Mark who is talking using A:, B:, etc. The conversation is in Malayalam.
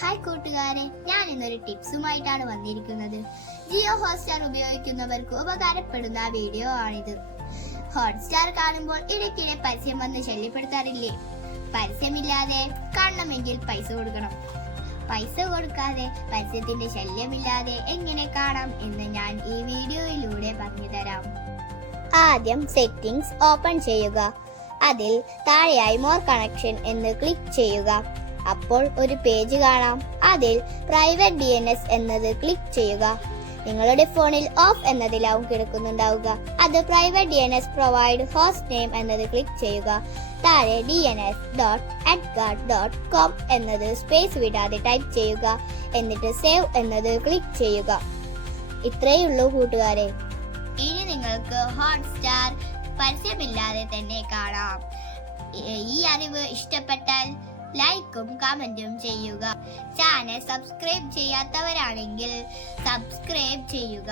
A: ഹായ് കൂട്ടുകാരെ. ഞാൻ ഇന്നൊരു ടിപ്സുമായിട്ടാണ് വന്നിരിക്കുന്നത്. ജിയോ ഹോട്ട്സ്റ്റാർ ഉപയോഗിക്കുന്നവർക്ക് ഉപകാരപ്പെടുന്ന വീഡിയോ ആണിത്. ഹോട്ട്സ്റ്റാർ കാണുമ്പോൾ ഇടയ്ക്കിടെ പരസ്യം വന്ന് ശല്യപ്പെടുത്താറില്ലേ? പരസ്യമില്ലാതെ കാണണമെങ്കിൽ പൈസ കൊടുക്കണം. പൈസ കൊടുക്കാതെ പരസ്യത്തിന്റെ ശല്യമില്ലാതെ എങ്ങനെ കാണാം എന്ന് ഞാൻ ഈ വീഡിയോയിലൂടെ പറഞ്ഞു തരാം ആദ്യം സെറ്റിംഗ്സ് ഓപ്പൺ ചെയ്യുക. അതിൽ താഴെയായി മോർ കണക്ഷൻ എന്ന് ക്ലിക്ക് ചെയ്യുക. അപ്പോൾ ഒരു പേജ് കാണാം. അതിൽ പ്രൈവറ്റ് ഡി എൻ എസ് എന്നത് ക്ലിക്ക് ചെയ്യുക. നിങ്ങളുടെ ഫോണിൽ ഓഫ് എന്നതിലാവും കിടക്കുന്നുണ്ടാവുക. അത് private D N S provide host name എന്നത് ക്ലിക്ക് ചെയ്യുക. താഴെ D N S dot AdGuard dot com എന്നത് സ്പേസ് വിടാതെ ടൈപ്പ് ചെയ്യുക. എന്നിട്ട് സേവ് എന്നത് ക്ലിക്ക് ചെയ്യുക. ഇത്രയുള്ളൂ കൂട്ടുകാരെ. ഇനി നിങ്ങൾക്ക് ഹോട്ട്സ്റ്റാർ പരസ്യമില്ലാതെ തന്നെ കാണാം. ഈ- അറിവ് ഇഷ്ടപ്പെട്ടാൽ കമന്റും ചെയ്യുക. ചാനൽ സബ്സ്ക്രൈബ് ചെയ്യാത്തവരാണെങ്കിൽ സബ്സ്ക്രൈബ് ചെയ്യുക.